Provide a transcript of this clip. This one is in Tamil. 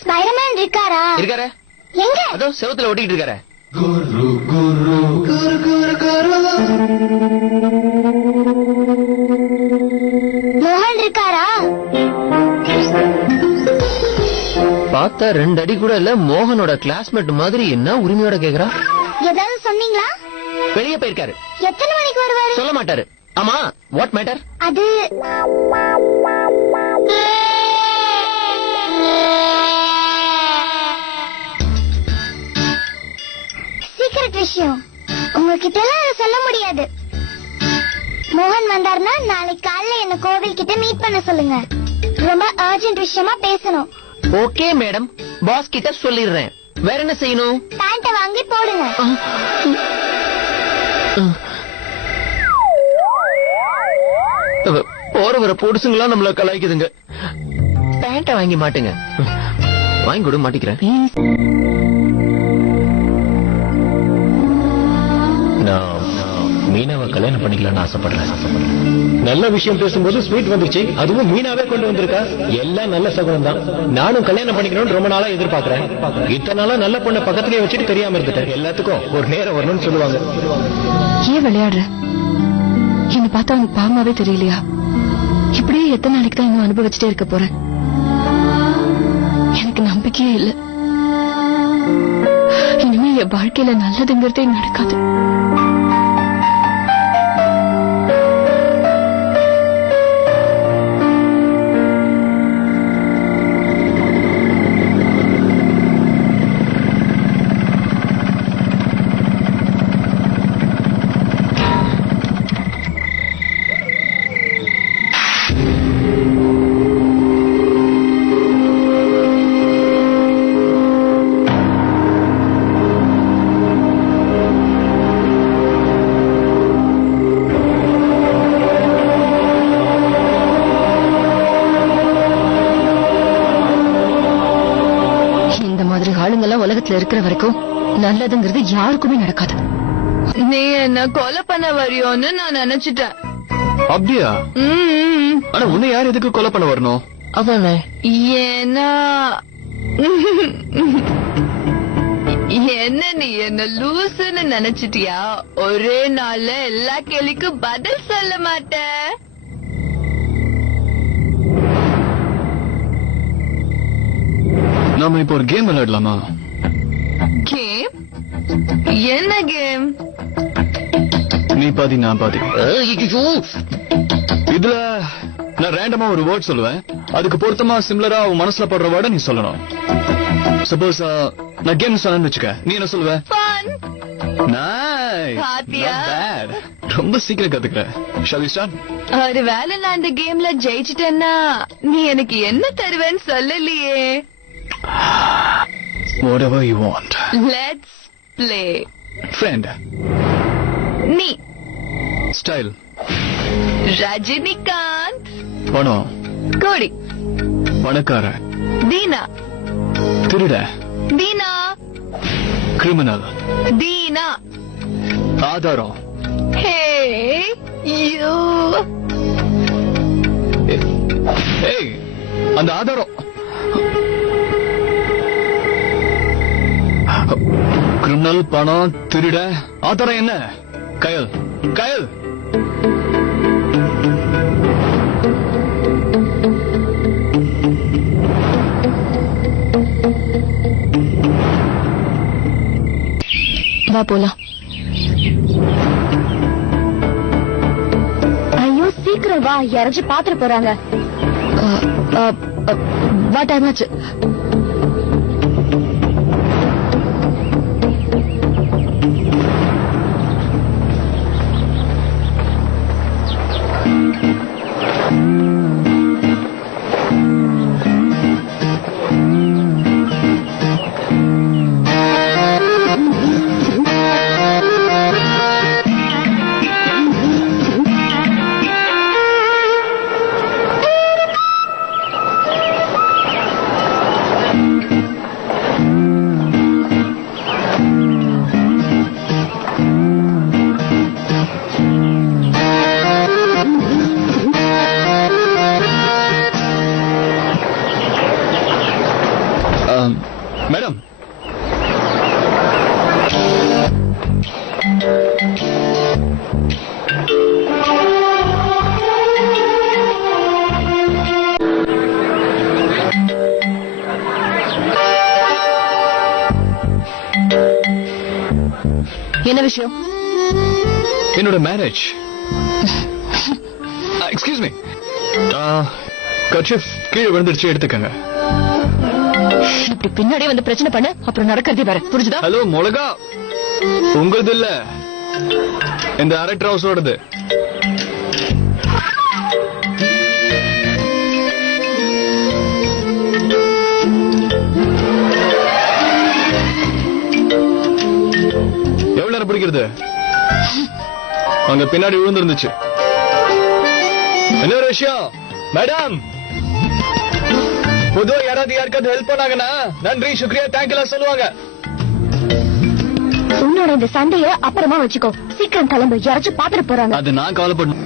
ஸ்பைடர்மேன் இருக்காரா? இருக்காரு. எங்க? அதோ செவத்துல ஒட்டிட்டு இருக்காரு. மோகன் இருக்காரா? பார்த்தா 2 அடி கூட இல்ல. மோகனோட கிளாஸ்மேட் மாதிரி என்ன உரிமையோட கேக்குறா? ஏதாவது சொன்னீங்களா? வெளியே போயிருக்காரு. எத்தனை மணிக்கு வருவாரு? சொல்ல மாட்டாரு. ஆமா, வாட் மேட்டர்? அது சீக்ரெட் விஷயம். உங்ககிட்ட எல்லாம் சொல்ல முடியாது. மோகன் வந்தாருன்னா நாளைக்கு காலையில என்ன கோவில் கிட்ட மீட் பண்ண சொல்லுங்க. ரொம்ப அர்ஜென்ட் விஷயமா பேசணும். ஓகே மேடம், பாஸ் கிட்ட சொல்லிடுறேன். வேற என்ன செய்யணும்? பேண்ட வாங்கி போடுங்க. போற வர பொடுசுங்களா நம்மள கலாய்க்குதுங்க. பேண்ட வாங்கி மாட்டுங்க. வாங்கி கொடு, மாட்டிக்கிறேன். மீனாவை கல்யாணம் பண்ணிக்கலாம்னு ஆசைப்படுறேன். நல்ல விஷயம் பேசும்போது ஸ்வீட் வந்துச்சு. அதுவும் மீனாவே கொண்டு வந்திருக்கா. எல்லாம் நல்ல சகுனம் தான். நானும் கல்யாணம் பண்ணிக்கணும்னு ரொம்ப நாளா எதிர்பார்க்கிறேன். இத்தனை நாளா நல்ல பொண்ணை பக்கத்திலேயே வச்சுட்டு தெரியாம இருந்துட்டேன். எல்லாத்துக்கும் ஒரு நேரம் வரணும்னு சொல்லுவாங்க. ஏன் விளையாடுற? என்ன பார்த்தா உனக்கு பாவமாவே தெரியலையா? இப்படியே எத்தனை நாளைக்கு தான் இன்னும் அனுபவிச்சுட்டே இருக்க போறேன்? எனக்கு நம்பிக்கையே இல்லை. இனிமே என் வாழ்க்கையில நல்லதுங்கிறதே நடக்காது. ஆளுங்கெல்லாம் உலகத்துல இருக்கிற வரைக்கும் நல்லதுங்கிறது யாருக்குமே நடக்காது. நீ என்ன கொலை பண்ண வரியோன்னு நான் நினைச்சிட்டேன். அப்படியா? ஆனா உன்னை யார் எதுக்கு கொலை பண்ண வரணும்? அவனே ஏன்னா என்ன நீ என்ன லூசுன்னு நினைச்சிட்டியா? ஒரே நாள்ல எல்லா கேள்விக்கும் பதில் சொல்ல மாட்டேன். நாம இப்போ ஒரு கேம் விளையாடலாமா? கேம்? என்ன கேம்? நீ பாதி நான் பாதி. இதுல நான் ரேண்டமா ஒரு வேர்ட் சொல்லுவேன். அதுக்கு பொருத்தமா சிமிலரா உன் மனசுல படுற வேர்டை நீ சொல்லணும். சப்போஸ் நான் கேம் சொன்னேன்னு வச்சுக்க, நீ என்ன சொல்லுவ? ரொம்ப சீக்கிரம் கத்துக்கிற. Shall we start? ஒரு வேளை நான் இந்த கேம்ல ஜெயிச்சிட்டேன்னா நீ எனக்கு என்ன தருவேன்னு சொல்லலையே. Whatever you want. Let's play. Friend. நீ. Style. ரஜினிகாந்த். பணம். கோடி. பணக்கார. தீனா. திருட. தீனா. கிரிமினல். தீனா. ஆதாரம். Hey, you. Hey, அந்த ஆதாரம். கிரிமினல், பணம், திருட, ஆதாரம் என்ன? கயல். கயல். வா போலாம். ஐயோ சீக்கிரம் வா, யாராச்சும் பாத்துட்டு போறாங்க. வா, டைம் ஆச்சு. என்ன விஷயம்? என்னோட மேரேஜ். எக்ஸ்கியூஸ் மீ, கர்ச்சீஃப் கீழே விழுந்துருச்சு, எடுத்துக்கங்க. இப்படி பின்னாடியே வந்து பிரச்சனை பண்ண அப்புறம் நடக்கிறதே வேற, புரிஞ்சுதா? ஹலோ மிளகா, உங்களது இல்ல, இந்த அரட்டர் ஹவுஸோடது. எவ்வளவு நேரம் பிடிக்கிறது? அங்க பின்னாடி விழுந்துருந்துச்சு. என்ன விஷயம் மேடம்? பொதுவா யாராவது ஹெல்ப் பண்ணாங்கன்னா நன்றி, சுக்ரியா, தேங்க் எல்லாம் சொல்லுவாங்க. உன்னோட இந்த சண்டைய அப்புறமா வச்சுக்கோ. சீக்கிரம் கிளம்பு, யாராச்சும் பாத்துட்டு போறாங்க. அது நான் கவலைப்படணும்.